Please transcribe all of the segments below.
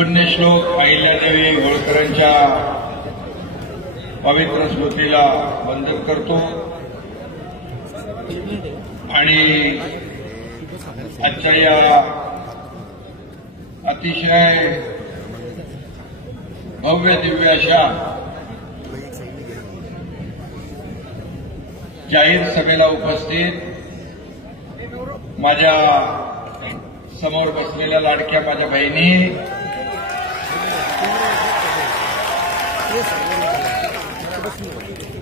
पुण्यश्लोक अहिल्यादेवी होळकरांच्या पवित्र स्मृतीला वंदन करतो आणि आजच्या या अतिशय भव्य दिव्य अशा जाहीर सभेला उपस्थित माझ्या समोर बसलेल्या लाडक्या माझ्या बहिणी,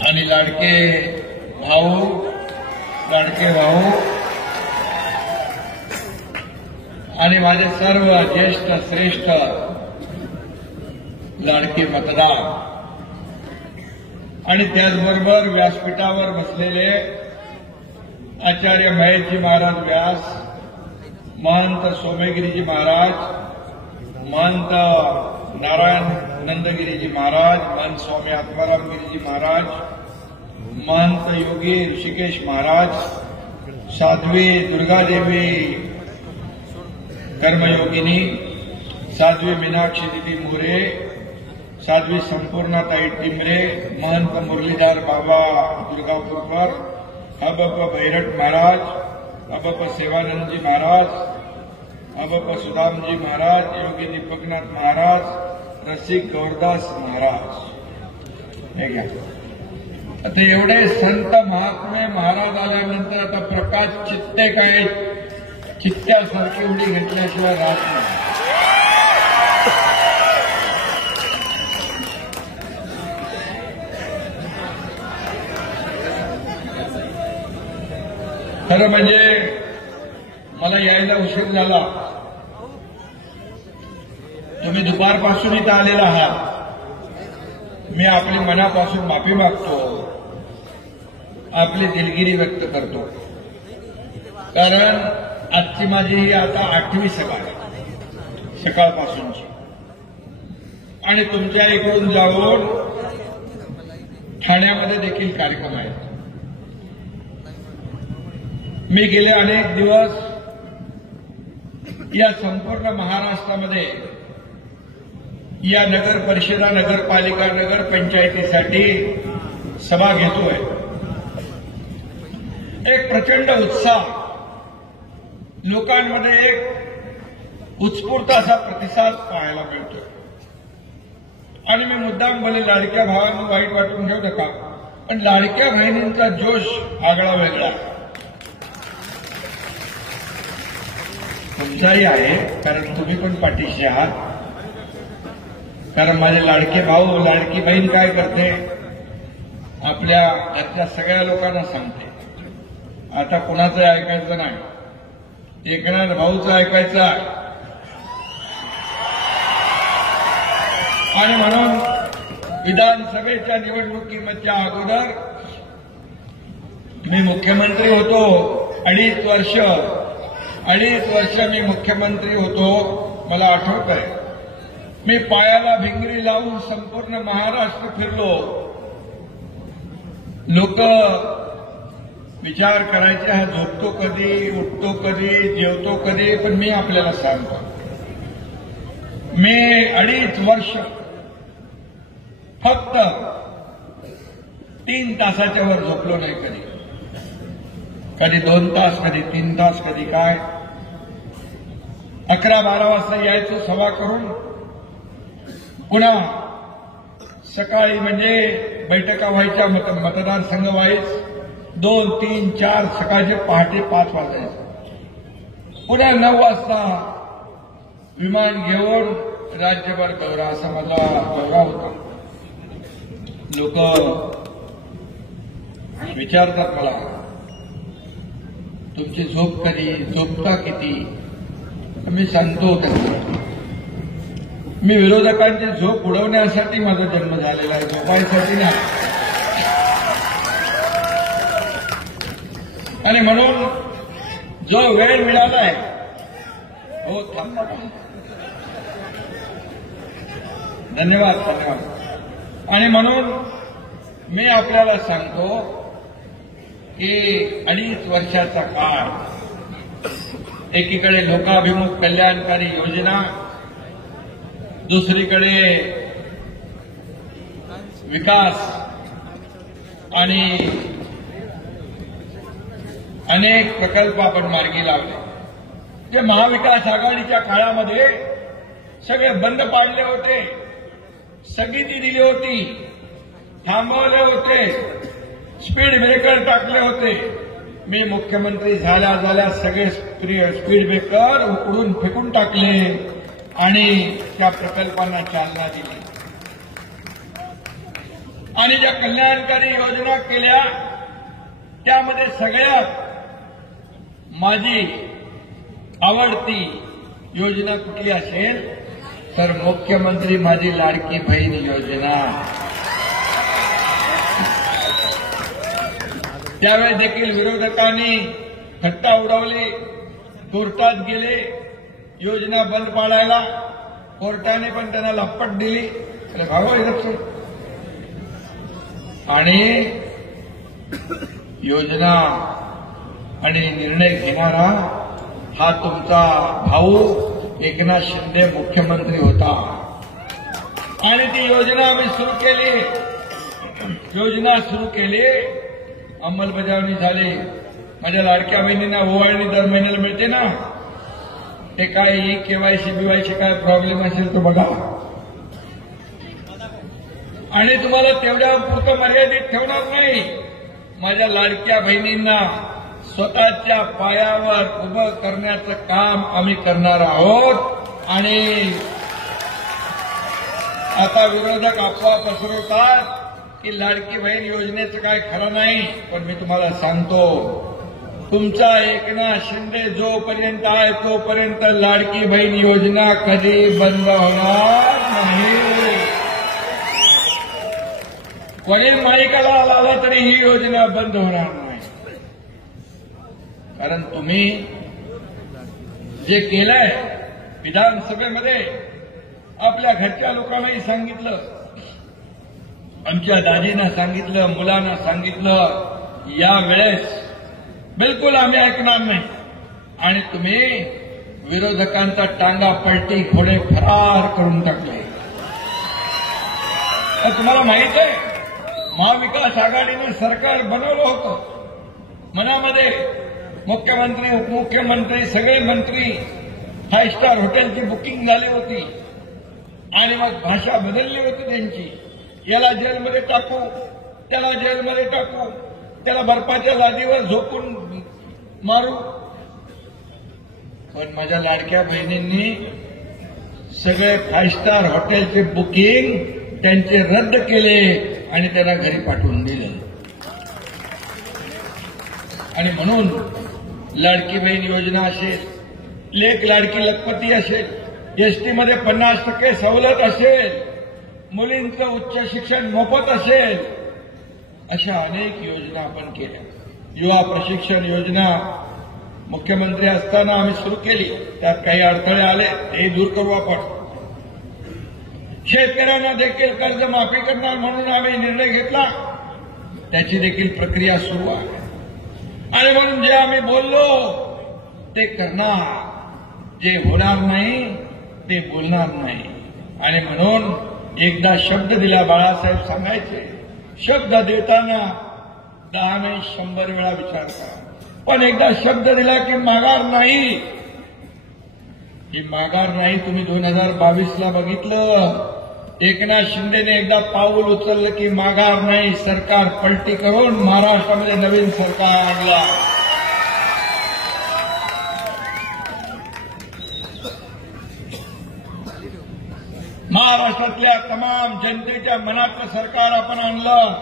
आणि लाडके भाऊ आणि माझे सर्व ज्येष्ठ श्रेष्ठ लाडके मतदार आणि त्याचबरोबर व्यासपीठावर बसलेले आचार्य महेशजी महाराज व्यास, महंत सोमेगिरीजी महाराज, महंत नारायण नंदगिरीजी महाराज, महंत स्वामी आत्माराम गिरीजी महाराज, महंत योगी ऋषिकेश महाराज, साध्वी दुर्गादेवी कर्मयोगिनी, साध्वी मीनाक्षी दीदी मोरे, साध्वी संपूर्णाताई टिमरे, महंत मुरलीधर बाबा दुर्गापूरकर, अबप भैरट महाराज, अबप सेवानंदजी महाराज, अबप सुदामजी महाराज, योगी दीपकनाथ महाराज, रसिक गौरदास महाराज, हे घ्या. आता एवढे संत महात्मे महाराज आल्यानंतर आता प्रकाश चित्ते काय चित्त्यासारखी उडी घेतल्याशिवाय राहत नाही. खरं म्हणजे मला यायला उशीर झाला. तुम्ही दुपारपासून इथं आलेला आहात. मी आपली मनापासून माफी मागतो, आपली दिलगिरी व्यक्त करतो. कारण आजची माझी ही आता 8वी सभा आहे सकाळपासूनची, आणि तुमच्या इकडून जाऊन ठाण्यामध्ये देखील कार्यक्रम आहेत. मी गेले अनेक दिवस या संपूर्ण महाराष्ट्रामध्ये या नगर परिषदा, नगरपालिका, नगर पंचायतीसाठी सभा घेतोय. एक प्रचंड उत्साह लोकांमध्ये, एक उत्स्फूर्त असा प्रतिसाद पाहायला मिळतोय. आणि मी मुद्दाम बोले लाडक्या भावांना वाईट वाटून घेऊ नका, पण लाडक्या बहिणींचा जोश आगळा वेगळा तुमचाही आहे, कारण तुम्ही पण पाठीशी आहात. कारण माझे लाडके भाऊ, लाडकी बहीण काय करते, आपल्या घरच्या सगळ्या लोकांना सांगते, आता कुणाचं ऐकायचं नाही, एकनाथ भाऊचं ऐकायचं आहे. आणि म्हणून विधानसभेच्या निवडणुकीच्या अगोदर मी मुख्यमंत्री होतो. 2.5 वर्ष मी मुख्यमंत्री होतो. मला आठवत आहे, मी पायाला भिंगरी लावून संपूर्ण महाराष्ट्र फिरलो. लोक विचार करायचे, हा झोपतो कधी, उठतो कधी, जेवतो कधी, पण मी आपल्याला सांगतो, मी 2.5 वर्ष फक्त 3 तासाच्या वर झोपलो नाही कधी. कधी 2 तास, कधी 3 तास, कधी काय. 11-12 वाजता यायचो सभा करून, पुन्हा सकाळी म्हणजे बैठका व्हायच्या, मतदारसंघ व्हायच, 2, 3, 4 सकाळचे पहाटे 5 वाजायचे. पुन्हा 9 वाजता विमान घेऊन राज्यभर दौरा, असा माझा दौरा होता. लोक विचारतात मला, तुमची झोप कधी, झोपता किती? मी सांगतो त्यांना, मी विरोधकांची झोप उडवण्यासाठी माझा जन्म झालेला आहे, झोपायसाठी नाही. आणि म्हणून जो वेळ मिळालाय, हो थांबा, धन्यवाद. आणि म्हणून मी आपल्याला सांगतो की 2.5 वर्षाचा काळ, एकीकडे लोकाभिमुख कल्याणकारी योजना, दुसरीकडे विकास आणि अनेक प्रकल्प आपण मार्गी लावले. जे महाविकास आघाडीच्या काळामध्ये सगळे बंद पाडले होते, स्थगिती दिली होती, थांबवले होते, स्पीड ब्रेकर टाकले होते. मी मुख्यमंत्री झाल्या सगळे स्पीड ब्रेकर उकडून फेकून टाकले आणि त्या प्रकल्पांना चालना दिली. आणि ज्या कल्याणकारी योजना केल्या त्यामध्ये सगळ्यात माझी आवडती योजना कुठली असेल तर मुख्यमंत्री माझी लाडकी बहीण योजना. त्यावेळेस देखील विरोधकांनी थट्टा उडवली, कोर्टात गेले योजना बंद पाडायला. कोर्टाने पण त्यांना लपट दिली. अरे भाऊ इलेक्शन आणि योजना आणि निर्णय घेणारा हा तुमचा भाऊ एकनाथ शिंदे मुख्यमंत्री होता. आणि ती योजना आम्ही सुरू केली, अंमलबजावणी झाली. माझ्या लाडक्या बहिणींना ओवाळणी दर महिन्याला मिळते ना, ते काय केवायसी बीवायसी काय प्रॉब्लेम असेल तो बघा. आणि तुम्हाला तेवढ्या पुरतं मर्यादित ठेवणार नाही. माझ्या लाडक्या बहिणींना स्वतःच्या पायावर उभं करण्याचं काम आम्ही करणार आहोत. आणि आता विरोधक अफवा पसरवतात की लाडकी बहीण योजनेचं काय खरं नाही. पण मी तुम्हाला सांगतो, तुमचा एकनाथ शिंदे जोपर्यंत आहे तोपर्यंत लाडकी बहीण योजना कधी बंद होणार नाही. वडील मालिकाला लावला तरी ही योजना बंद होणार नाही. कारण तुम्ही जे केलंय विधानसभेमध्ये आपल्या घरच्या लोकांनाही सांगितलं, आमच्या दाजींना सांगितलं, मुलांना सांगितलं, यावेळेस बिलकुल आम्ही ऐकणार नाही. आणि तुम्ही विरोधकांचा टांगा पलटी घोडे फरार करून टाकले. तुम्हाला माहित आहे महाविकास आघाडीने सरकार बनवलं होतं. मनामध्ये मुख्यमंत्री उपमुख्यमंत्री सगळे मंत्री 5 स्टार हॉटेलची बुकिंग झाली होती. आणि मग भाषा बदलली होती त्यांची. याला जेलमध्ये टाकू, त्याला जेलमध्ये टाकू, त्याला बर्फाच्या लादीवर झोपून मारू. पण माझ्या लाडक्या बहिणींनी सगळे 5 स्टार हॉटेलचे बुकिंग त्यांचे रद्द केले आणि त्यांना घरी पाठवून दिले. आणि म्हणून लाडकी बहीण योजना असेल, लेक लाडकी लखपती असेल, एसटीमध्ये 50% सवलत असेल, मुलींचं उच्च शिक्षण मोफत असेल, अशा अनेक योजना आपण केल्या. युवा प्रशिक्षण योजना मुख्यमंत्री असताना आम्ही सुरू केली. त्यात काही अडथळे आले ते दूर करू आपण. शेतकऱ्यांना देखील कर्जमाफी करणार म्हणून आम्ही निर्णय घेतला. त्याची देखील प्रक्रिया सुरू आहे. आणि म्हणून जे आम्ही बोललो ते करणार, जे होणार नाही ते बोलणार नाही. आणि म्हणून एकदा शब्द दिला, बाळासाहेब सांगायचे, शब्द देताना 10 नाही 100 वेळा विचार करा. पण एकदा शब्द दिला की माघार नाही. ही माघार नाही. तुम्ही 2022ला बघितलं, एकनाथ शिंदेने एकदा पाऊल उचललं की माघार नाही. सरकार पलटी करून महाराष्ट्रामध्ये नवीन सरकार आणला. महाराष्ट्रातल्या तमाम जनतेच्या मनातलं सरकार आपण आणलं.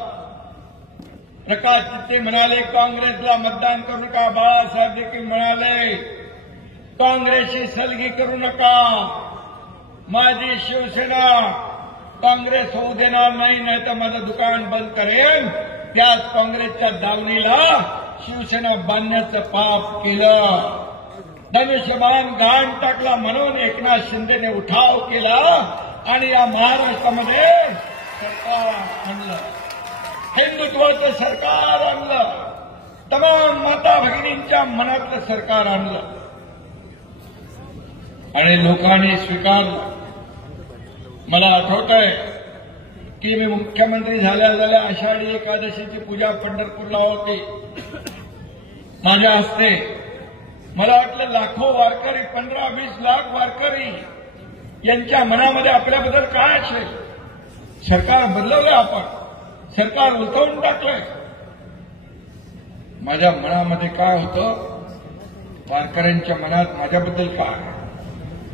प्रकाश चित्ते म्हणाले काँग्रेसला मतदान करू नका. बाळासाहेब देखील म्हणाले काँग्रेसशी सलगी करू नका. माझी शिवसेना काँग्रेस होऊ देणार नाही, नाहीतर माझं दुकान बंद करेन. त्याच काँग्रेसच्या दावणीला शिवसेना बांधण्याचं पाप केलं. धनुष्यबाण घाण टाकला म्हणून एकनाथ शिंदेने उठाव केला आणि या महाराष्ट्रामध्ये सरकार आणलं. हिंदुत्वाचं सरकार आणलं. तमाम माता भगिनींच्या मनातलं सरकार आणलं. आणि लोकांनी स्वीकारलं. मला आठवतंय की मी मुख्यमंत्री झाल्या आषाढी एकादशीची पूजा पंढरपूरला होती. माझ्या हस्ते मला वाटलं लाखो वारकरी, 15-20 लाख वारकरी यांच्या मनामध्ये आपल्याबद्दल काय असेल. सरकार बदलवलं, आपण सरकार उलटवून टाकलंय. माझ्या मनामध्ये काय होतं, वारकऱ्यांच्या मनात माझ्याबद्दल काय.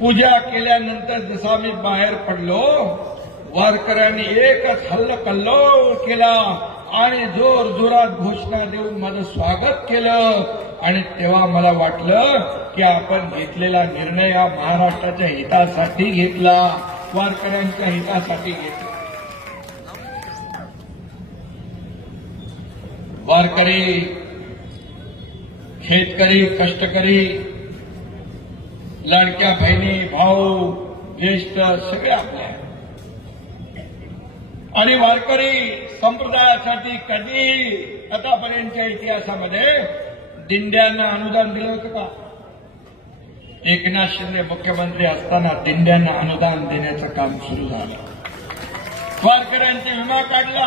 पूजा केल्यानंतर जसा मी बाहेर पडलो, वारकऱ्यांनी एकच हल्लकल्लोळ केला आणि जोर जोरात घोषणा देऊन माझं स्वागत केलं. आणि तेव्हा मला वाटलं की आपण घेतलेला निर्णय हा महाराष्ट्राच्या हितासाठी घेतला, वारकऱ्यांच्या हितासाठी घेतला. वारकरी, शेतकरी, कष्टकरी, लाडक्या बहिणी, भाऊ, ज्येष्ठ सगळे आपले. आणि वारकरी संप्रदायासाठी कधी आतापर्यंतच्या इतिहासामध्ये दिंड्यांना अनुदान दिलं होतं का? एकनाथ शिंदे मुख्यमंत्री असताना दिंड्यांना अनुदान देण्याचं काम सुरू झालं. वारकऱ्यांचा विमा काढला,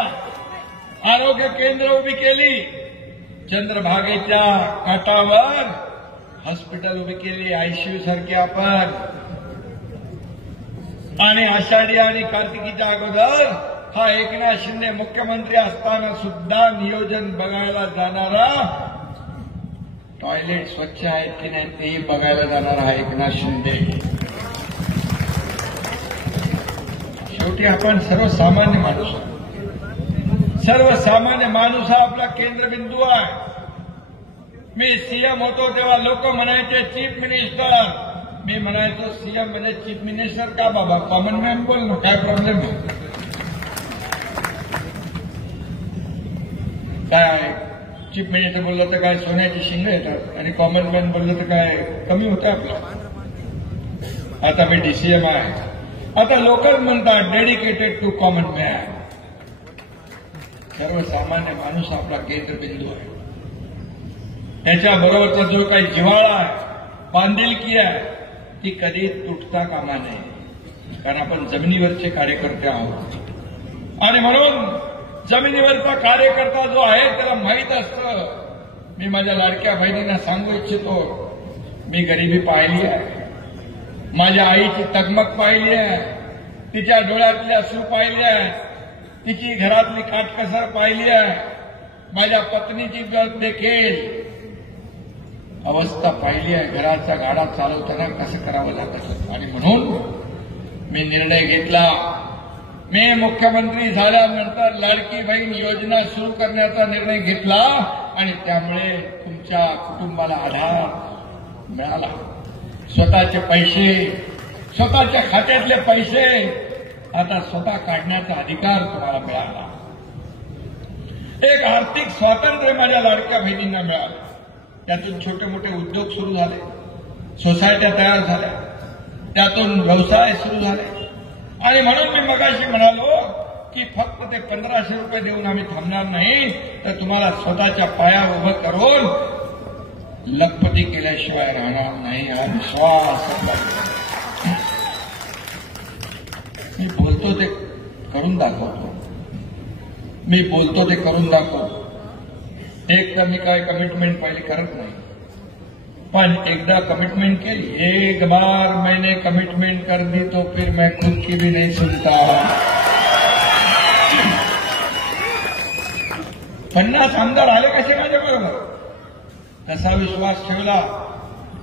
आरोग्य केंद्र उभी केली, चंद्रभागेच्या काठावर हॉस्पिटल उभी केली, आयसीयू सारखी आपण. आणि आषाढी आणि कार्तिकीच्या अगोदर हा एकनाथ शिंदे मुख्यमंत्री असताना सुद्धा नियोजन बघायला जाणारा, टॉयलेट स्वच्छ आहेत की नाही तेही बघायला जाणारा हा एकनाथ शिंदे. शेवटी आपण सर्वसामान्य माणूस, सर्वसामान्य माणूस हा आपला केंद्रबिंदू आहे. मी सीएम होतो तेव्हा लोक म्हणायचे चीफ मिनिस्टर, मी म्हणायचो सीएम म्हणजे चीफ मिनिस्टर का बाबा, कॉमन मॅन बोल ना, काय प्रॉब्लेम आहे. काय चीफ मिनिस्टर बोललं तर काय सोन्याची शिंग येतात आणि कॉमन मॅन बोललं तर काय कमी होतं आपलं. आता मी डीसीएम आहे, आता लोकल म्हणतात डेडिकेटेड टू कॉमन मॅन. सर्वसामान्य माणूस आपला केंद्रबिंदू आहे. त्याच्याबरोबरचा जो काही जिव्हाळा आहे, बांधिलकी आहे, ती कधी तुटता कामा नये. कारण आपण जमिनीवरचे कार्यकर्ते आहोत. आणि म्हणून जमिनीवरचा कार्यकर्ता जो आहे त्याला माहीत असतं. मी माझ्या लाडक्या बहिणींना सांगू इच्छितो, मी गरिबी पाहिली आहे, माझ्या आईची तगमग पाहिली आहे, तिच्या डोळ्यातले अश्रू पाहिले आहे, तिची घरातली काटकसर पाहिली आहे, माझ्या पत्नीची देखील अवस्था पाहिली आहे. घराचा गाडा चालवताना कसं करावं लागत. आणि म्हणून मी निर्णय घेतला, मी मुख्यमंत्री झाल्यानंतर लाडकी बहीण योजना सुरू करण्याचा निर्णय घेतला आणि त्यामुळे तुमच्या कुटुंबाला आधार मिळाला. स्वतःचे पैसे, स्वतःच्या खात्यातले पैसे आता स्वतः काढण्याचा अधिकार तुम्हाला मिळाला. एक आर्थिक स्वातंत्र्य माझ्या लाडक्या बहिणींना मिळालं. त्यातून छोटे मोठे उद्योग सुरू झाले, सोसायट्या तयार झाल्या, त्यातून व्यवसाय सुरू झाले. आणि म्हणून मी मगाशी म्हणालो की फक्त ते 1500 रुपये देऊन आम्ही थांबणार नाही, तर तुम्हाला स्वतःच्या पायावर उभं करून लखपती केल्याशिवाय राहणार नाही, हा विश्वास. मी बोलतो ते करून दाखवतो, मी बोलतो ते करून दाखवतो. एकदा मी काय कमिटमेंट पहिली करत नाही, पण एकदा कमिटमेंट केली, एक बार मैंने कमिटमेंट कर दी तो फिर मैं खुद की भी नहीं सुनता. 50 आमदार आले कसे माझ्याबरोबर, तसा विश्वास ठेवला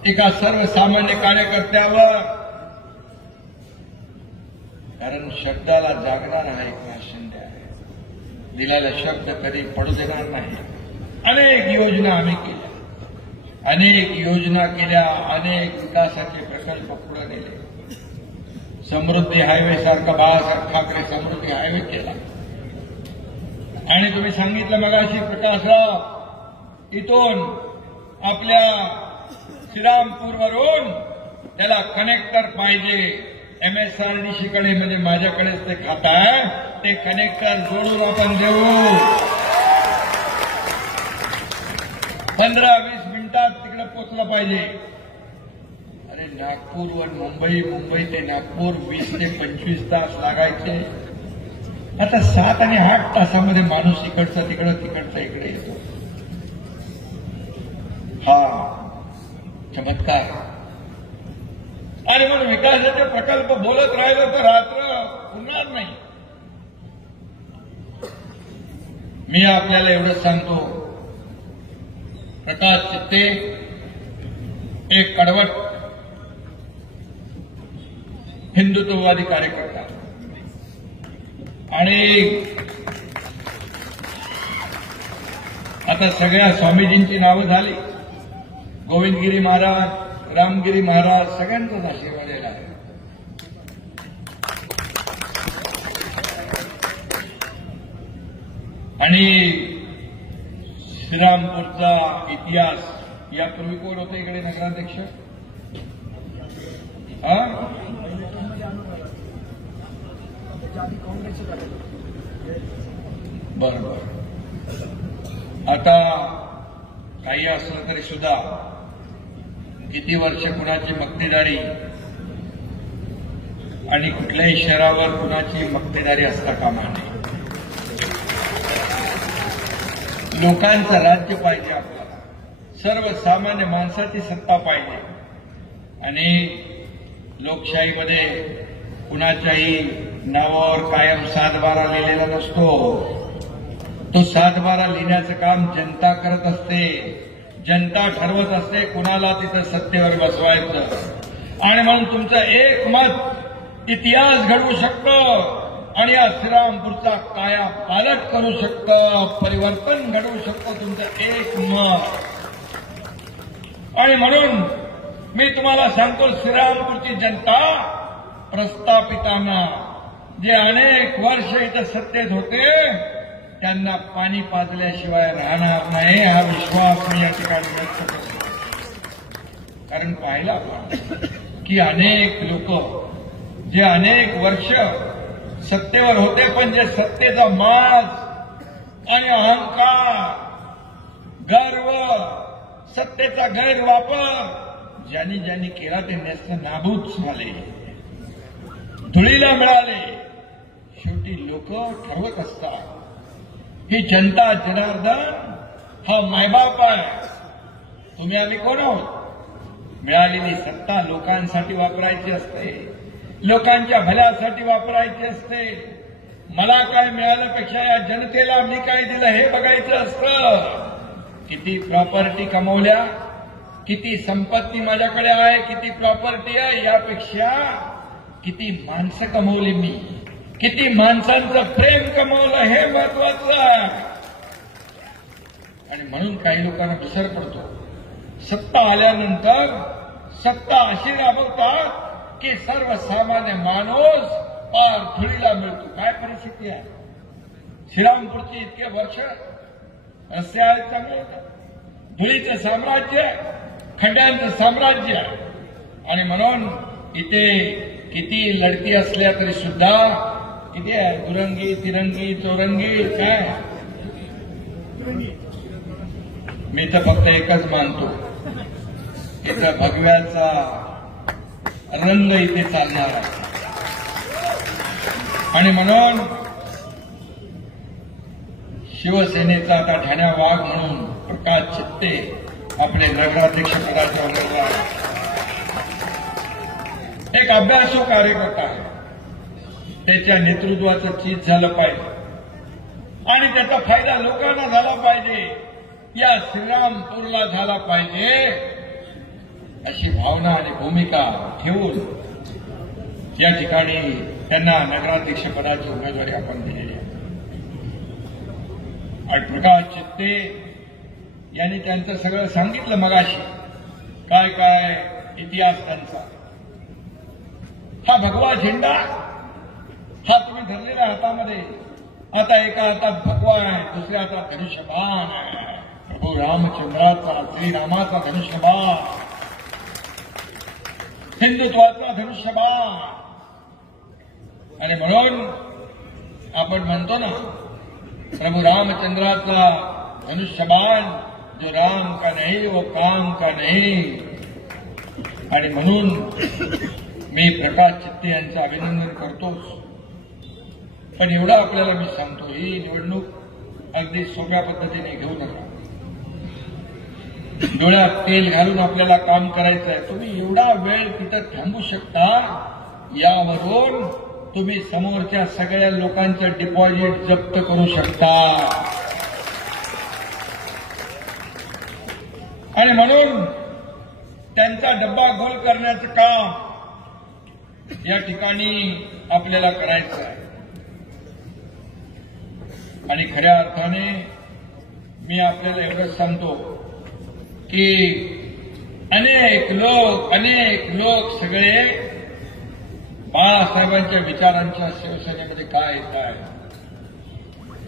एका सर्वसामान्य कार्यकर्त्यावर. कारण शब्दाला जागणार आहे एकनाथ शिंदे आहे, दिलेला शब्द कधी पडू देणार नाही. अनेक योजना आम्ही केल्या, अनेक योजना केल्या, अनेक विकासाचे प्रकल्प पुढे नेले. समृद्धी हायवे सारखा बाळासाहेब ठाकरे समृद्धी हायवे केला. आणि तुम्ही सांगितलं मगाशी प्रकाशराव, इथून आपल्या श्रीरामपूरवरून त्याला कनेक्टर पाहिजे. एमएसआरडीसीकडे म्हणजे माझ्याकडेच ते खातं आहे, ते कनेक्टर जोडून आपण देऊ. 15-20 मिनिटात तिकडे पोचलं पाहिजे. अरे नागपूरवर मुंबई, मुंबई ते नागपूर 20 ते 25 तास लागायचे. आता 7 आणि 8 तासामध्ये माणूस इकडचा तिकडं, तिकडचा इकडे येतो. हा चमत्कार. आणि म्हणून विकासाचे प्रकल्प बोलत राहिलं तर रात्र पुरणार नाही. मी आपल्याला एवढंच सांगतो, प्रकाश चित्ते एक कडवट हिंदुत्ववादी कार्यकर्ता आणि आता सगळ्या स्वामीजींची नावं झाली. गोविंदगिरी महाराज, रामगिरी महाराज सगळ्यांचाच आशीर्वाद दिला आहे. आणि श्रीरामपूरचा इतिहास यापूर्वी कोण होते इकडे नगराध्यक्ष? बरोबर. आता काही असलं तरी सुद्धा किती वर्ष कुणाची मक्तेदारी आणि कुठल्याही शहरावर कुणाची मक्तेदारी असता कामा नये. लोकांचं राज्य पाहिजे आपल्याला, सर्वसामान्य माणसाची सत्ता पाहिजे. आणि लोकशाहीमध्ये कुणाच्याही नावावर कायम 7/12 लिहिलेला नसतो. तो 7/12 लिहिण्याचं काम जनता करत असते. जनता ठरवत असते कुणाला तिथं सत्तेवर बसवायचं. आणि म्हणून तुमचं एक मत इतिहास घडवू शकतं आणि या श्रीरामपूरचा काया पालट करू शकतं, परिवर्तन घडवू शकतं तुमचं एक मत. आणि म्हणून मी तुम्हाला सांगतो, श्रीरामपूरची जनता प्रस्थापितांना जे अनेक वर्ष इथं सत्तेत होते त्यांना पाणी पाजल्याशिवाय राहणार नाही, हा विश्वास मी या ठिकाणी व्यक्त करतो. कारण पाहिलं आपण की अनेक लोक जे अनेक वर्ष सत्तेवर होते पण जे सत्तेचा माज आणि अहंकार, गर्व, सत्तेचा गैरवापर ज्यांनी ज्यांनी केला ते नेस्त नाबूद झाले, धुळीला मिळाले. शेवटी लोक ठरवत असतात. ही जनता जनार्दन हा मायबाप आहे. तुम्ही आम्ही कोण आहोत? मिळालेली सत्ता लोकांसाठी वापरायची असते, लोकांच्या भल्यासाठी वापरायची असते. मला काय मिळाल्यापेक्षा या जनतेला मी काय दिलं हे बघायचं असतं. किती प्रॉपर्टी कमवल्या, किती संपत्ती माझ्याकडे आहे, किती प्रॉपर्टी आहे, यापेक्षा किती माणसं कमवली मी, किती माणसांचं प्रेम कमवलं हे महत्वाचं आहे. आणि म्हणून काही लोकांना विसर पडतो. सत्ता आल्यानंतर सत्ता अशी राबवतात की सर्वसामान्य माणूस पार धुळीला मिळतो. काय परिस्थिती आहे? श्रीरामपूरची इतके वर्ष रस्ते आहेत चांगले होतात, धुळीचं साम्राज्य, खड्ड्यांचं साम्राज्य. आणि म्हणून इथे किती लढती असल्या तरी सुद्धा किती आहे, दुरंगी, तिरंगी, चौरंगी, काय मी तर फक्त एकच मानतो, इथं भगव्याचा रंग इथे चालणार आहे. आणि म्हणून शिवसेनेचा आता ठाण्या वाघ म्हणून प्रकाश चित्ते आपले नगराध्यक्षपदाचे उमेदवार, एक अभ्यासू कार्यकर्ता आहे. त्याच्या नेतृत्वाचं चीज झालं पाहिजे आणि त्याचा फायदा लोकांना झाला पाहिजे, या श्रीरामपूरला झाला पाहिजे, अशी भावना आणि भूमिका ठेवून या ठिकाणी त्यांना नगराध्यक्षपदाची उमेदवारी आपण दिलेली आहे. आणि प्रकाश चित्ते यांनी त्यांचं सगळं सांगितलं मगाशी, काय काय इतिहास त्यांचा. हा भगवा झेंडा हा तुम्ही धरलेला हातामध्ये, आता एका हातात भगवा आहे, दुसऱ्या हातात धनुष्यबाण आहे. प्रभू रामचंद्राचा, श्रीरामाचा धनुष्यबाण, हिंदुत्वाचा धनुष्यबाण. आणि म्हणून आपण म्हणतो ना, प्रभू रामचंद्राचा धनुष्यबाण, जो राम का नहीं वो काम का नहीं. आणि म्हणून मी प्रकाश चित्ते यांचं अभिनंदन करतोच. पण एवढं आपल्याला मी सांगतो, ही निवडणूक अगदी सोप्या पद्धतीने घेऊ नका. डोळ्यात तेल घालून आपल्याला काम करायचं आहे. तुम्ही एवढा वेळ तिथं थांबू शकता, यावरून तुम्ही समोरच्या सगळ्या लोकांचं डिपॉझिट जप्त करू शकता. आणि म्हणून त्यांचा डब्बा गोल करण्याचं काम या ठिकाणी आपल्याला करायचं आहे. आणि खऱ्या अर्थाने मी आपल्याला एवढंच सांगतो की अनेक लोक सगळे बाळासाहेबांच्या विचारांच्या शिवसेनेमध्ये काय येत आहे,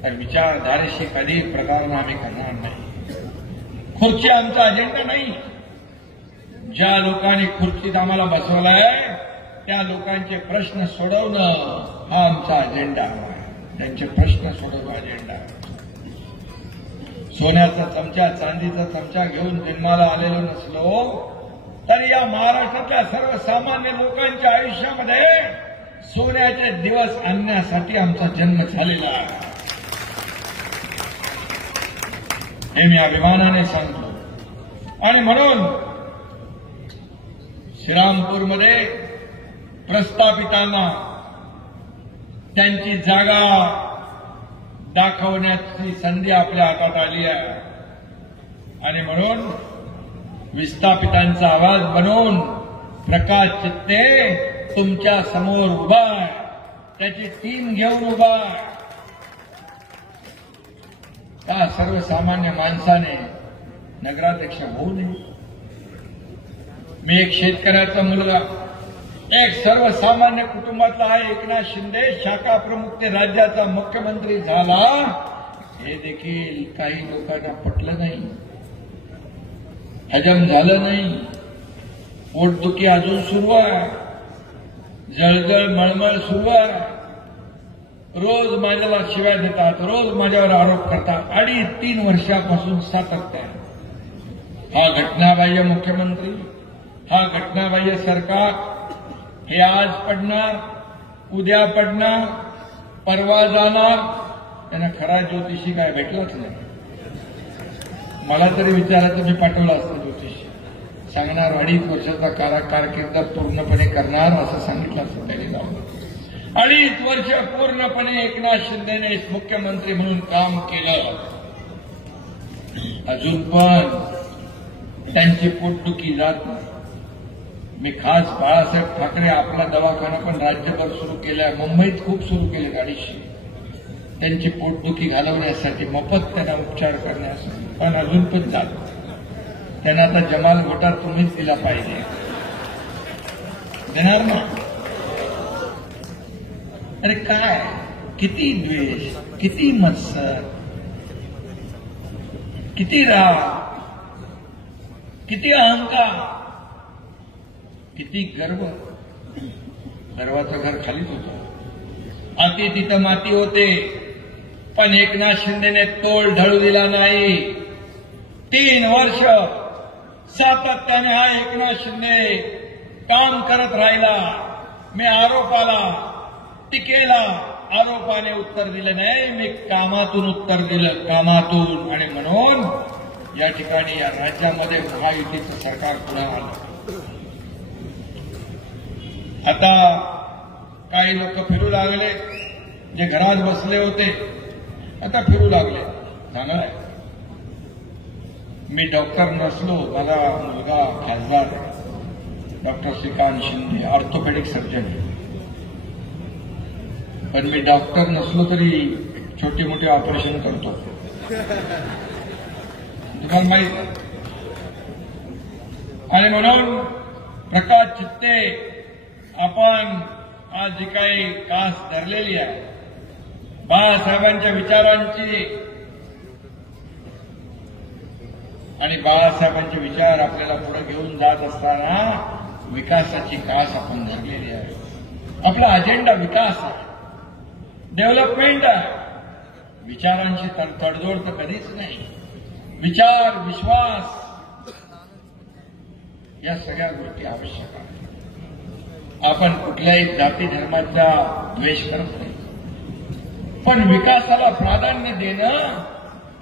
त्या विचारधारेशी कधी प्रकारानं आम्ही करणार नाही. खुर्ची आमचा अजेंडा नाही. ज्या लोकांनी खुर्चीत आम्हाला बसवलाय त्या लोकांचे प्रश्न सोडवणं हा आमचा अजेंडा आहे. त्यांचे प्रश्न सोडवणं अजेंडा आहे. सोन्याचा चमचा, चांदीचा चमचा घेऊन जन्माला आलेलो नसलो तरी या महाराष्ट्रातल्या सर्वसामान्य लोकांच्या आयुष्यामध्ये सोन्याचे दिवस आणण्यासाठी आमचा जन्म झालेला आहे. हे मी अभिमानाने सांगतो. आणि म्हणून श्रीरामपूरमध्ये प्रस्थापितांना त्यांची जागा दाखवण्याची संधी आपल्या हातात आली आहे. आणि म्हणून विस्थापितांचा आवाज बनवून प्रकाश चित्ते तुमच्या समोर उभा आहे. त्याची टीम घेऊन उभा आहे. त्या सर्वसामान्य माणसाने नगराध्यक्ष होऊ नये. मी एक शेतकऱ्याचा मुलगा, एक सर्वसामान्य कुटुंबातला आहे. एकनाथ शिंदे शाखा प्रमुख ते राज्याचा मुख्यमंत्री झाला, हे देखील काही लोकांना पटलं नाही, हजम झालं नाही. पोटदुखी अजून सुरू आहे, जळजळ मळमळ सुरू आहे. रोज माझ्याला शिव्या देतात, रोज माझ्यावर आरोप करतात. 2.5-3 वर्षापासून सातत्याने हा घटनाबाह्य मुख्यमंत्री, हा घटनाबाह्य सरकार, हे आज पडणार, उद्या पडणार, परवा जाणार. त्यांना खरा ज्योतिषी काय भेटलाच नाही. मला तरी विचारायचं, मी पाठवलं असतं ज्योतिषी, सांगणार 2.5 वर्षाचा कारकीर्द पूर्णपणे करणार असं सांगितलं असतं त्यांनी जाऊन. 2.5 वर्ष पूर्णपणे एकनाथ शिंदेने मुख्यमंत्री म्हणून काम केलं. अजून पण त्यांची पोटदुखी जात नाही. मी खास बाळासाहेब ठाकरे आपला दवाखाना पण राज्यभर सुरू केलाय, मुंबईत खूप सुरू केले 250. त्यांची पोटदुखी घालवण्यासाठी, मोफत त्यांना उपचार करण्यासाठी. पण अजून पण जात. त्यांना आता जमाल घोटाळ तुम्हीच दिला पाहिजे. देणार ना? अरे काय, किती द्वेष, किती मत्सर, किती राग, किती अहंकार, किती गर्व. गर्वाचं घर खालीच होतं. अति तिथं माती होते. पण एकनाथ शिंदेने तोल ढळू दिला नाही. 3 वर्ष सातत्याने हा एकनाथ शिंदे काम करत राहिला. मी आरोपाला, टीकेला आरोपाने उत्तर दिलं नाही, मी कामातून उत्तर दिलं, कामातून. आणि म्हणून या ठिकाणी या राज्यामध्ये महायुतीचं सरकार पुन्हा आलं. आता काही लोक फिरू लागले, जे घरात बसले होते आता फिरू लागले. चांगलं आहे. मी डॉक्टर नसलो, माझा मुलगा खासदार doctor Shrikant Shinde, orthopaedic surgeon. पण मी डॉक्टर नसलो तरी छोटे मोठे ऑपरेशन करतो, तुम्हाला माहित आहे. आणि म्हणून प्रकाश चित्ते, आपण आज जी काही कास धरलेली आहे बाळासाहेबांच्या विचारांची, आणि बाळासाहेबांचे विचार आपल्याला पुढे घेऊन जात असताना विकासाची कास आपण धरलेली आहे. आपला अजेंडा विकास आहे, डेव्हलपमेंट आहे. विचारांची तडजोड तर कधीच नाही. विचार, विश्वास या सगळ्या गोष्टी आवश्यक आहेत. आपण कुठल्याही जाती धर्माचा द्वेष करत नाही, पण विकासाला प्राधान्य देणं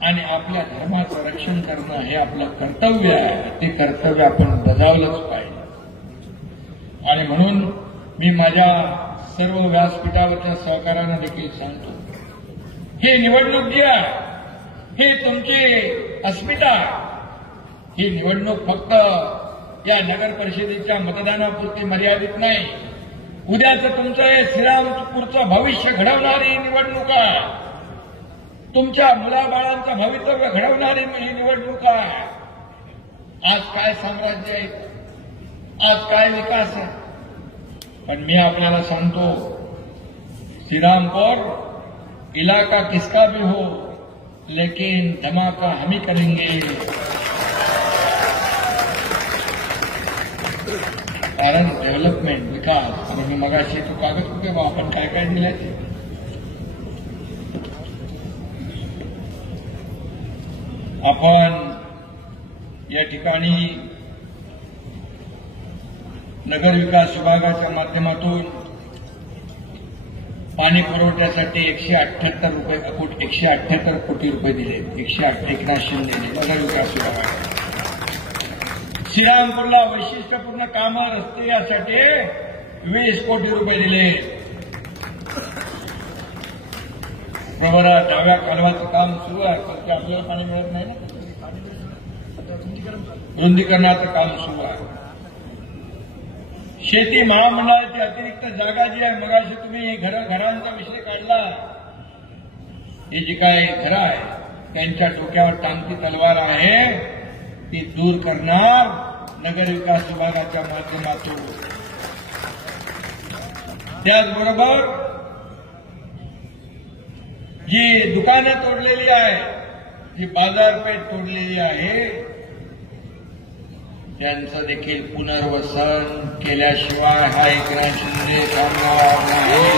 आणि आपल्या धर्माचं रक्षण करणं हे आपलं कर्तव्य आहे. ते कर्तव्य आपण बजावलंच पाहिजे. आणि म्हणून मी माझ्या सर्व व्यासपीठावरच्या सहकार्यांना देखील सांगतो, ही निवडणूक जी आहे ही तुमची अस्मिता. ही निवडणूक फक्त या नगर परिषदेच्या मतदानापुरती मर्यादित नाही. उद्याचं तुमचं हे श्रीरामपूरचं भविष्य घडवणारी निवडणूक आहे. तुमच्या मुलाबाळांचं भवितव्य घडवणारी ही निवडणूक आहे. आज काय साम्राज्य आहे, आज काय विकास आहे. पण मी आपल्याला सांगतो, श्रीरामपुर इलाका किसका भी हो, लेकिन धमाका हम ही करेंगे. कारण डेव्हलपमेंट, विकास. आणि मी मगाशी तो कागद कुठे आपण काय काय दिले, आपण या ठिकाणी नगर विकास विभागाच्या माध्यमातून पाणी पुरवठ्यासाठी 178 कोटी रुपये दिले. 178 शिंदे नगर विकास विभागाला. श्रीरामपूरला वैशिष्ट्यपूर्ण कामं, रस्ते यासाठी 20 कोटी रुपये दिले. प्रवरा डाव्या कालव्याचं काम सुरू आहे, पण ते आपल्याला पाणी मिळत नाही ना. रुंदीकरणाचं काम सुरू आहे. शेती महामंडळाची अतिरिक्त जागा जी आहे, मगाशी तुम्ही घरांचा विषय काढला. ही जी काय घरं आहे त्यांच्या डोक्यावर टांगती तलवार आहे, ती दूर करणार नगर विकास विभागाच्या माध्यमातून. त्याचबरोबर जी दुकानं तोडलेली आहे, जी बाजारपेठ तोडलेली आहे, त्यांचं देखील पुनर्वसन केल्याशिवाय हा एकनाथ शिंदे थांबणार नाही.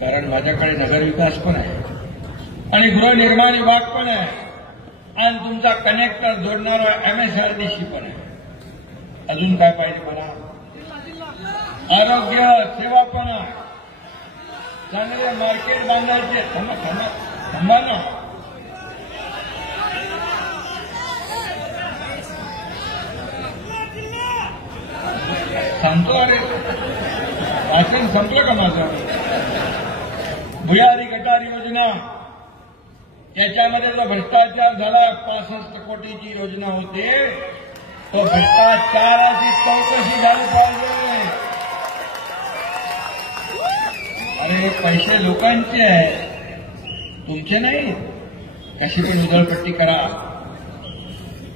कारण माझ्याकडे नगरविकास पण आहे आणि गृहनिर्माण विभाग पण आहे आणि तुमचा कनेक्टर जोडणारा MSRDC पण आहे. अजून काय पाहिजे मला? आरोग्य सेवा पण आहे. चांगले मार्केट बांधायचे. थांबा ना. सांगतो. अरे भाषण संपलं का माझं? भुयारी गटार योजना, याच्यामध्ये जो भ्रष्टाचार झाला, 65 कोटीची योजना होते, तो भ्रष्टाचाराची चौकशी झाली पाहिजे. अरे पैसे लोकांचे आहेत, तुमचे नाही. कशी पण उधळपट्टी करा.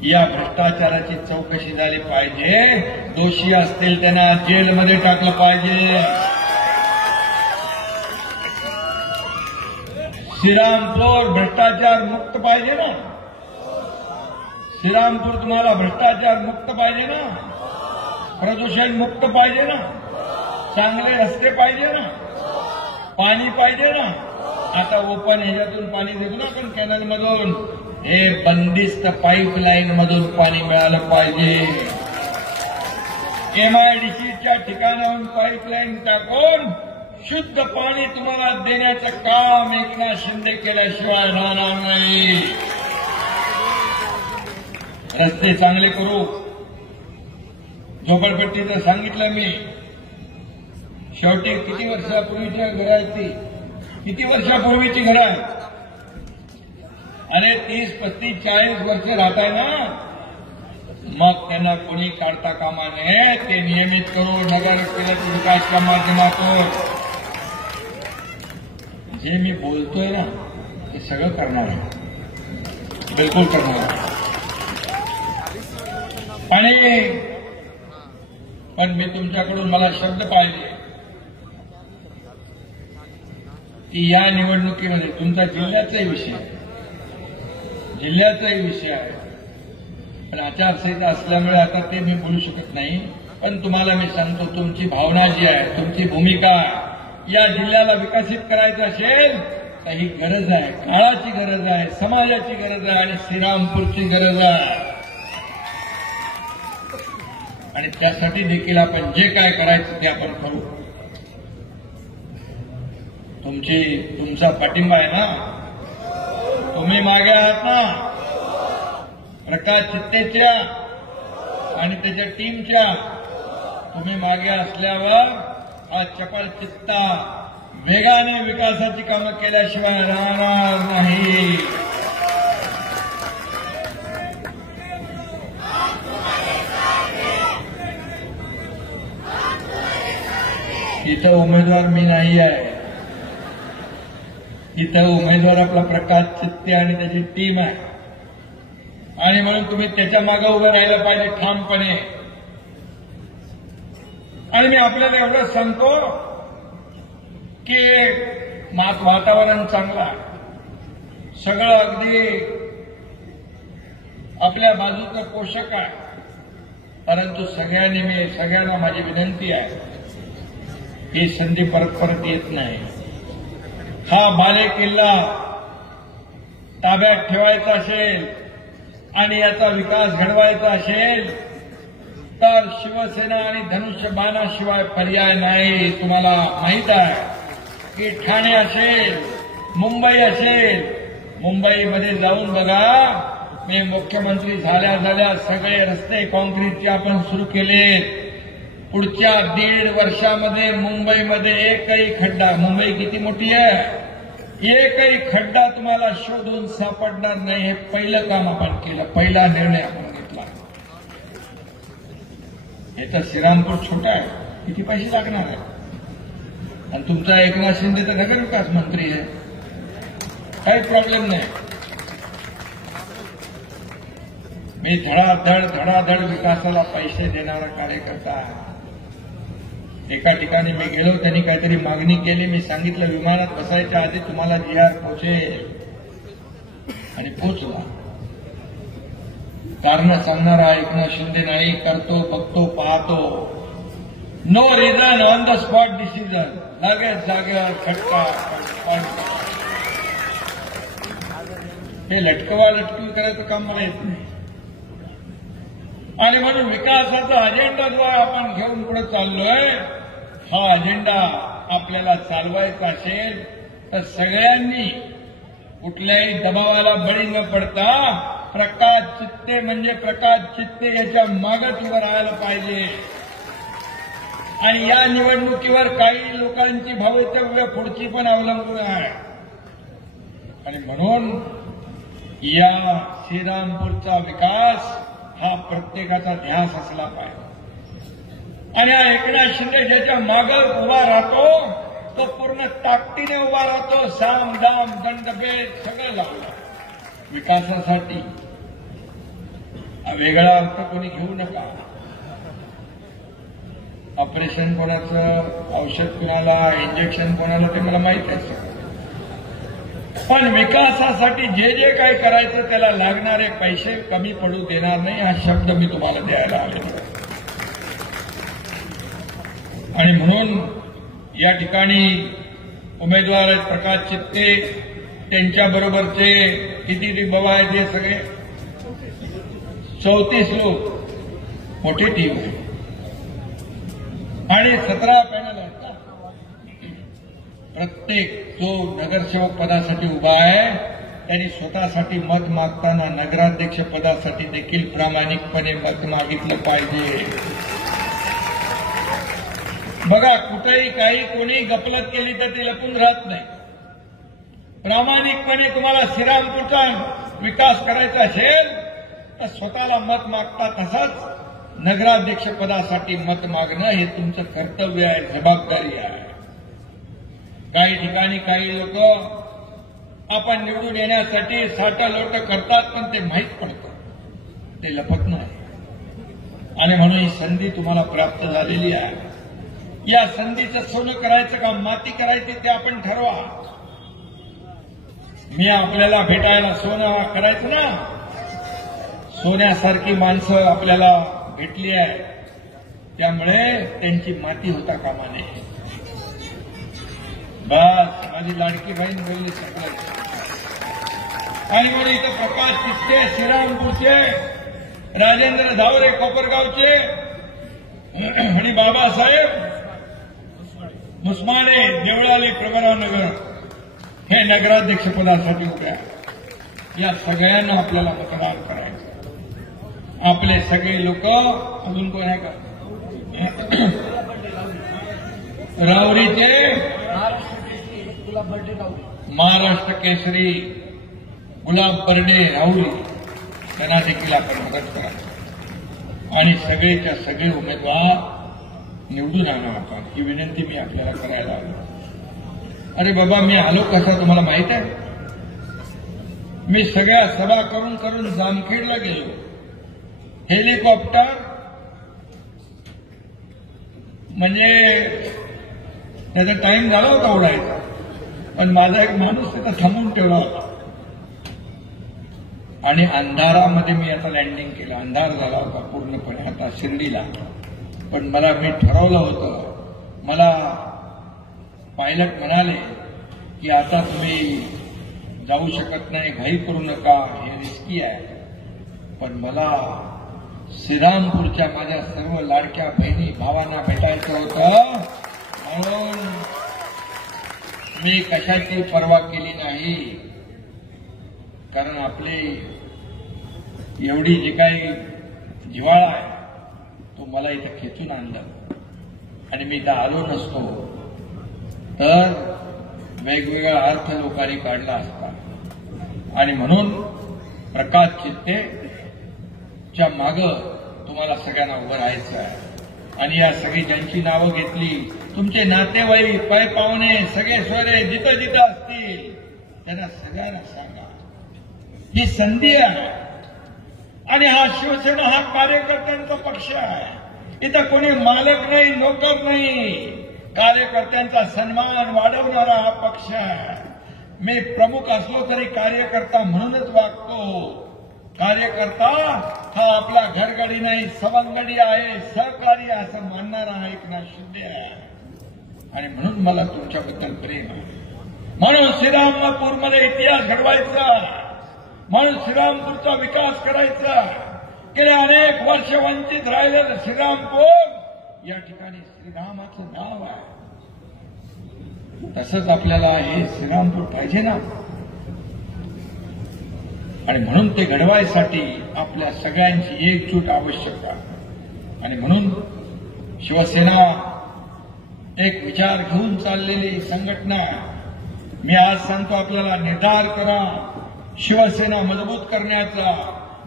या भ्रष्टाचाराची चौकशी झाली पाहिजे. दोषी असतील त्यांना जेलमध्ये टाकलं पाहिजे. श्रीरामपूर भ्रष्टाचार मुक्त पाहिजे ना. श्रीरामपूर तुम्हाला भ्रष्टाचार मुक्त पाहिजे ना. प्रदूषण मुक्त पाहिजे ना. चांगले रस्ते पाहिजे ना. पाणी पाहिजे ना. आता ओपन ह्याच्यातून पाणी देतो ना आपण कॅनलमधून, हे बंदिस्त पाईपलाईन मधून पाणी मिळालं पाहिजे. MIDCच्या ठिकाणाहून पाईपलाईन टाकून शुद्ध पाणी तुम्हाला देण्याचं काम एकनाथ शिंदे केल्याशिवाय राहणार नाही. रस्ते चांगले करू. झोपडपट्टीचं सांगितलं मी. शेवटी किती वर्षापूर्वीची घरं आहेत ती? किती वर्षापूर्वीची घरं आहेत? अरे 30, 35, 40 वर्ष राहताय ना. मग त्यांना कोणी काढता कामा नये. ते नियमित करू नगर विकासच्या माध्यमातून. जे मी बोलतोय ना ते सगळं करणार आहे, बिलकुल करणार आहे. आणि पण मी तुमच्याकडून मला शब्द पाहिजे की या निवडणुकीमध्ये तुमचा जिल्ह्याचाही विषय आहे. पण आचारसंहिता असल्यामुळे आता ते मी बोलू शकत नाही. पण तुम्हाला मी सांगतो, तुमची भावना जी आहे, तुमची भूमिका, या जिल्ह्याला विकसित करायचं असेल तर ही गरज आहे, काळाची गरज आहे, समाजाची गरज आहे आणि श्रीरामपूरची गरज आहे. आणि त्यासाठी देखील आपण जे काय करायचं ते आपण करू. तुमचा पाठिंबा आहे ना, तुम्ही मागे आहात ना प्रकाश चित्तेच्या आणि त्याच्या टीमच्या. तुम्ही मागे असल्यावर हा चपल चित्ता वेगाने विकासाची कामं केल्याशिवाय राहणार नाही. इथं उमेदवार मी नाही आहे, इथं उमेदवार आपला प्रकाश चित्ते आणि त्याची टीम आहे. आणि म्हणून तुम्ही त्याच्या मागे उभं राहिलं पाहिजे ठामपणे. आणि मी आपल्याला एवढं सांगतो की वातावरण चांगलं आहे, सगळं अगदी आपल्या बाजूचं पोषक आहे. परंतु सगळ्यांना माझी विनंती आहे, ही संधी परत परत येत नाही. हा बाले किल्ला ताब्यात ठेवायचा असेल आणि याचा विकास घडवायचा असेल तर शिवसेना आणि धनुष्यबाणाशिवाय पर्याय नाही. तुम्हाला माहित आहे की ठाणे असेल, मुंबई असेल, मुंबईमध्ये जाऊन बघा. मी मुख्यमंत्री झाल्या सगळे रस्ते काँक्रीटचे आपण सुरू केलेत. पुढच्या 1.5 वर्षामध्ये मुंबईमध्ये एकही खड्डा, मुंबई किती मोठी आहे, एकही खड्डा तुम्हाला शोधून सापडणार नाही. हे पहिलं काम आपण केलं, पहिला निर्णय आपण घेतला. हे तर श्रीरामपूर छोटा आहे, किती पैसे लागणार आहे. आणि तुमचा एकनाथ शिंदे तर नगरविकास मंत्री आहे, काही प्रॉब्लेम नाही. मी धडाधड विकासाला पैसे देणारा कार्यकर्ता आहे. एका ठिकाणी मी गेलो, त्यांनी काहीतरी मागणी केली. मी सांगितलं विमानात बसायच्या आधी तुम्हाला GR पोहोचेल, आणि पोचला. कारण सांगणारा एकनाथ शिंदे नाही, करतो, बघतो, पाहतो. No reason, on the spot decision. लगेच जागेवर खटका. हे लटकवी करायचं काम मला येत नाही. आणि म्हणून विकासाचा अजेंडा जो आपण घेऊन पुढे चाललोय, हा अजेंडा आपल्याला चालवायचा असेल तर सगळ्यांनी कुठल्याही दबावाला बळी न पडता प्रकाश चित्ते म्हणजे प्रकाश चित्ते याच्या मागच उभं राहायला पाहिजे. आणि या निवडणुकीवर काही लोकांची भवितव्य पुढची पण अवलंबून आहे. आणि म्हणून या श्रीरामपूरचा विकास हा प्रत्येकाचा ध्यास असला पाहिजे. आणि हा एकनाथ शिंदे ज्याच्या मागं उभा राहतो तो पूर्ण ताकदीने उभा राहतो. साम दाम दंडभेद सगळं लावलं विकासासाठी. वेगळा अर्थ कोणी घेऊ नका. ऑपरेशन कोणाचं, औषध कोणाला, इंजेक्शन कोणाला, ते मला माहित आहे. पण विकासासाठी जे जे काही करायचं त्याला लागणारे पैसे कमी पडू देणार नाही, हा शब्द मी तुम्हाला द्यायला आलो. आणि म्हणून या ठिकाणी उमेदवार आहेत प्रकाश चित्ते, त्यांच्याबरोबरचे किती बाबा आहेत हे सगळे 34 लोक, मोठी टीम आहे. आणि 17 पॅनल आहेत. प्रत्येक जो नगरसेवक पदासाठी उभा आहे त्यांनी स्वतःसाठी मत मागताना नगराध्यक्ष पदासाठी देखील प्रामाणिकपणे मत मागितलं पाहिजे. बघा, कुठेही काही कोणी गफलत केली तर ती लपून राहत नाही. प्रामाणिकपणे तुम्हाला श्रीरामपूरचा विकास करायचा असेल तर स्वतःला मत मागता तसंच नगराध्यक्ष पदासाठी मत मागणं हे तुमचं कर्तव्य आहे, जबाबदारी आहे. काही ठिकाणी काही लोक आपण निवडून येण्यासाठी साठालोट करतात, पण ते माहीत पडतं, ते लपत नाही. आणि म्हणून ही संधी तुम्हाला प्राप्त झालेली आहे. या संधीचं सोनं करायचं का माती करायची ते आपण ठरवा. मी आपल्याला भेटायला सोनं करायचं ना, सोन्यासारखी माणसं आपल्याला भेटली आहे, त्यामुळे त्यांची माती होता कामा नये. बस माझी लाडकी बहीण बोलली सगळं. आणि म्हणून इथं प्रकाश चित्ते श्रीरामपूरचे, राजेंद्र धावरे कोपरगावचे आणि बाबासाहेब मुसमाने देवळाली प्रभराव नगर हे नगराध्यक्षपदासाठी उभे आहेत. या सगळ्यांना आपल्याला मतदान करायचं. आपले सगळे लोक अजून कोण आहे का राहुरीचे महाराष्ट्र केसरी गुलाब बर्डे राहुरी त्यांना देखील आपण मदत करा आणि सगळेच्या सगळे उमेदवार निवडून आणा आपण ही विनंती मी आपल्याला करायला आलो. अरे बाबा मी आलो कसा तुम्हाला माहित आहे. मी सगळ्या सभा करून करून जामखेडला गेलो. हेलिकॉप्टर म्हणजे त्याचा टाइम झाला होता उडायचा, पण माझा एक माणूस तिथं थांबून ठेवला होता आणि अंधारामध्ये मी आता लँडिंग केलं. अंधार झाला होता पूर्णपणे आता शिर्डीला, पण मी ठरवलं होतं. मला पायलट म्हणाले की आता तुम्ही जाऊ शकत नाही, घाई करू नका, हे रिस्की आहे. पण मला श्रीरामपूरच्या माझ्या सर्व लाडक्या बहिणी भावांना भेटायचं होतं, म्हणून मी कशाची पर्वा केली नाही. कारण आपली एवढी जी काही जिव्हाळा आहे तो मला इथं खेचून आणलं आणि मी इथं आलो नसतो तर वेगवेगळा अर्थ लोकांनी काढला असता. आणि म्हणून प्रकाश चित्तेच्या मागं तुम्हाला सगळ्यांना उभं राहायचं आहे. आणि या सगळी ज्यांची नावं घेतली, तुमचे नातेवाईक पै पाहुणे सगळे सोयरे जिथं जिथं असतील त्यांना सगळ्यांना सांगा ही संधी आहे. आणि हा शिवसेना हा कार्यकर्त्यांचा पक्ष आहे. इथं कोणी मालक नाही, नोकर नाही, कार्यकर्त्यांचा सन्मान वाढवणारा हा पक्ष आहे. मी प्रमुख असलो तरी कार्यकर्ता म्हणूनच वागतो. कार्यकर्ता हा आपला घरगडी नाही, सवंगडी आहे, सहकारी असं मानणारा हा एकनाथ शिंदे आहे. आणि म्हणून मला तुमच्याबद्दल प्रेम आहे. म्हणून श्रीरामपूरमध्ये इतिहास घडवायचा, म्हणून श्रीरामपूरचा विकास करायचा. गेले अनेक वर्ष वंचित राहिलेलं श्रीरामपूर या ठिकाणी श्रीरामाचं नाव आहे. तसंच आपल्याला हे श्रीरामपूर पाहिजे ना. आणि म्हणून ते घडवायसाठी आपल्या सगळ्यांची एकजूट आवश्यक आहे. आणि म्हणून शिवसेना एक विचार घेऊन चाललेली संघटना. मी आज सांगतो आपल्याला निर्धार करा शिवसेना मजबूत करण्याचा,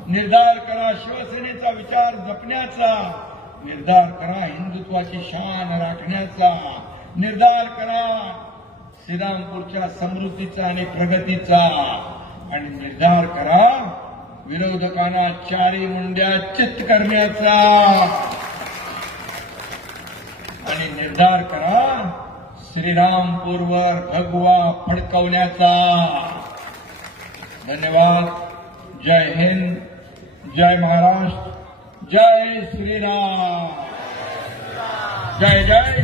निर्धार करा शिवसेनेचा विचार जपण्याचा, निर्धार करा हिंदुत्वाची शान राखण्याचा, निर्धार करा श्रीरामपूरच्या समृद्धीचा आणि प्रगतीचा, आणि निर्धार करा विरोधकांना चारी मुंड्या चित्त करण्याचा, आणि निर्धार करा श्रीरामपूरवर भगवा फडकवण्याचा. धन्यवाद. जय हिंद, जय महाराष्ट्र, जय श्रीराम, जय जय